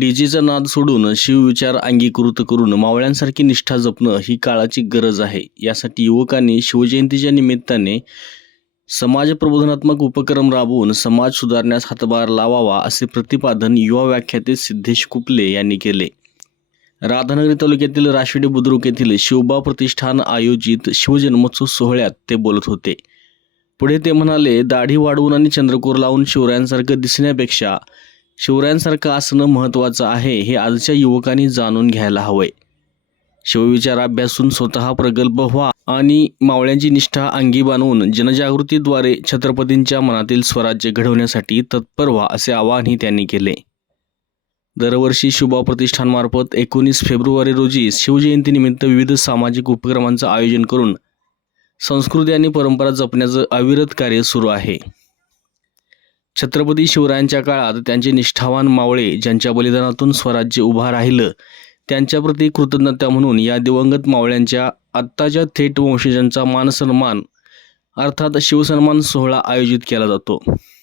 डीजेचा नाद सोडून शिवविचार अंगीकृत करून मावळ्यांसारखी निष्ठा जपणं ही काळाची गरज आहे. यासाठी युवकांनी शिवजयंतीच्या निमित्ताने समाज प्रबोधनात्मक उपक्रम राबवून समाज सुधारण्यास हातभार लावावा असे प्रतिपादन युवा व्याख्याते सिद्धेश कुपले यांनी केले. राधानगरी तालुक्यातील राशिडी बुद्रुक येथील शिवबा प्रतिष्ठान आयोजित शिवजन्मोत्सव सोहळ्यात ते बोलत होते. पुढे ते म्हणाले दाढी वाढवून आणि चंद्रकोर लावून शिवरायांसारखं दिसण्यापेक्षा शिवरायांसारखं असणं महत्त्वाचं आहे हे आजच्या युवकांनी जाणून घ्यायला हवंय. शिवविचार अभ्यासून स्वतः प्रगल्भ व्हा आणि मावळ्यांची निष्ठा अंगी बांधून जनजागृतीद्वारे छत्रपतींच्या मनातील स्वराज्य घडवण्यासाठी तत्पर व्हा असे आवाहनही त्यांनी केले. दरवर्षी शुभा प्रतिष्ठानमार्फत एकोणीस फेब्रुवारी रोजी शिवजयंतीनिमित्त विविध सामाजिक उपक्रमांचं आयोजन करून संस्कृती आणि परंपरा जपण्याचं अविरत कार्य सुरू आहे. छत्रपती शिवरायांच्या काळात त्यांचे निष्ठावान मावळे ज्यांच्या बलिदानातून स्वराज्य उभा राहिलं त्यांच्याप्रती कृतज्ञता म्हणून या दिवंगत मावळ्यांच्या आत्ताच्या थेट वंशजांचा मानसन्मान अर्थात शिवसन्मान सोहळा आयोजित केला जातो.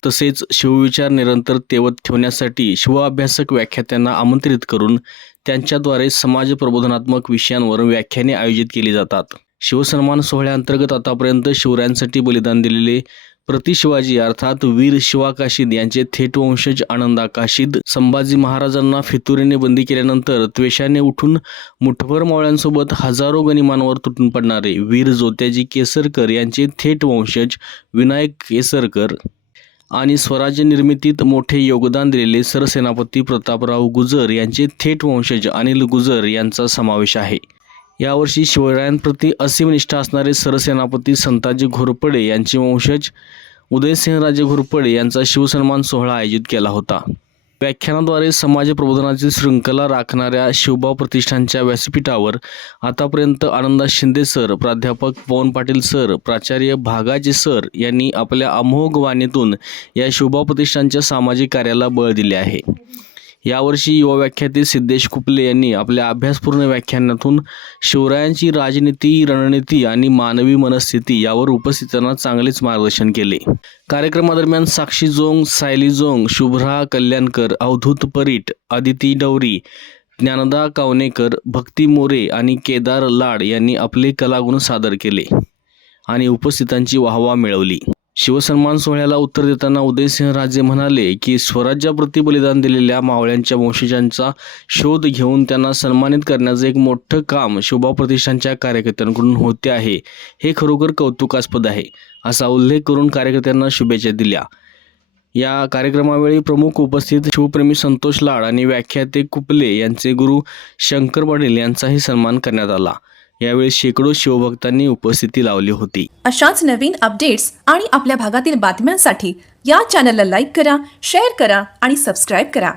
तसेच शिवविचार निरंतर तेवत ठेवण्यासाठी शिवाभ्यासक व्याख्यात्यांना आमंत्रित करून त्यांच्याद्वारे समाज प्रबोधनात्मक विषयांवर व्याख्याने आयोजित केली जातात. शिवसन्मान सोहळ्याअंतर्गत आतापर्यंत शिवरायांसाठी बलिदान दिलेले प्रति शिवाजी अर्थात वीर शिवा काशीद यांचे थेट वंशज आनंदा काशीद संभाजी महाराजांना फितुरीने बंदी केल्यानंतर त्वेषाने उठून मुठभर मावळ्यांसोबत हजारो गनिमांवर तुटून पडणारे वीर जोत्याजी केसरकर यांचे थेट वंशज विनायक केसरकर आणि स्वराज्य निर्मितीत मोठे योगदान दिलेले सरसेनापती प्रतापराव गुजर यांचे थेट वंशज अनिल गुजर यांचा समावेश आहे. यावर्षी शिवरायांप्रती असीम निष्ठा असणारे सरसेनापती संताजी घोरपडे यांचे वंशज उदयसिंहराजे घोरपडे यांचा शिवसन्मान सोहळा आयोजित केला होता. व्याख्यानाद्वारे समाज प्रबोधनाची शृंखला राखणाऱ्या शिवबा प्रतिष्ठानच्या व्यासपीठावर आतापर्यंत आनंदा शिंदे सर प्राध्यापक पवन पाटील सर प्राचार्य भागाजी सर यांनी आपल्या अमोघ वाणीतून या शिवबा प्रतिष्ठानच्या सामाजिक कार्याला बळ दिले आहे. यावर्षी युवा व्याख्याते सिद्धेश कुपले यांनी आपल्या अभ्यासपूर्ण व्याख्यानातून शिवरायांची राजनीती रणनीती आणि मानवी मनस्थिती यावर उपस्थितांना चांगलेच मार्गदर्शन केले. कार्यक्रमादरम्यान साक्षी जोंग सायली जोंग शुभ्रा कल्याणकर अवधूत परीट आदिती डवरी ज्ञानदा कावनेकर भक्ती मोरे आणि केदार लाड यांनी आपले कलागुण सादर केले आणि उपस्थितांची वाहवा मिळवली. शिवसन्मान सोहळ्याला उत्तर देताना उदयसिंह राजे म्हणाले की स्वराज्याप्रती बलिदान दिलेल्या मावळ्यांच्या वंशजांचा शोध घेऊन त्यांना सन्मानित करण्याचं एक मोठं काम शोभा प्रतिष्ठानच्या कार्यकर्त्यांकडून होते आहे. हे खरोखर कौतुकास्पद आहे असा उल्लेख करून कार्यकर्त्यांना शुभेच्छा दिल्या. या कार्यक्रमावेळी प्रमुख उपस्थित शिवप्रेमी संतोष लाड आणि व्याख्याते कुपले यांचे गुरु शंकर पाटील यांचाही सन्मान करण्यात आला. यावेळी शेकडो शिवभक्तांनी उपस्थिती लावली होती. अशाच नवीन अपडेट्स आणि आपल्या भागातील बातम्यांसाठी या चॅनलला लाईक करा शेअर करा आणि सबस्क्राईब करा.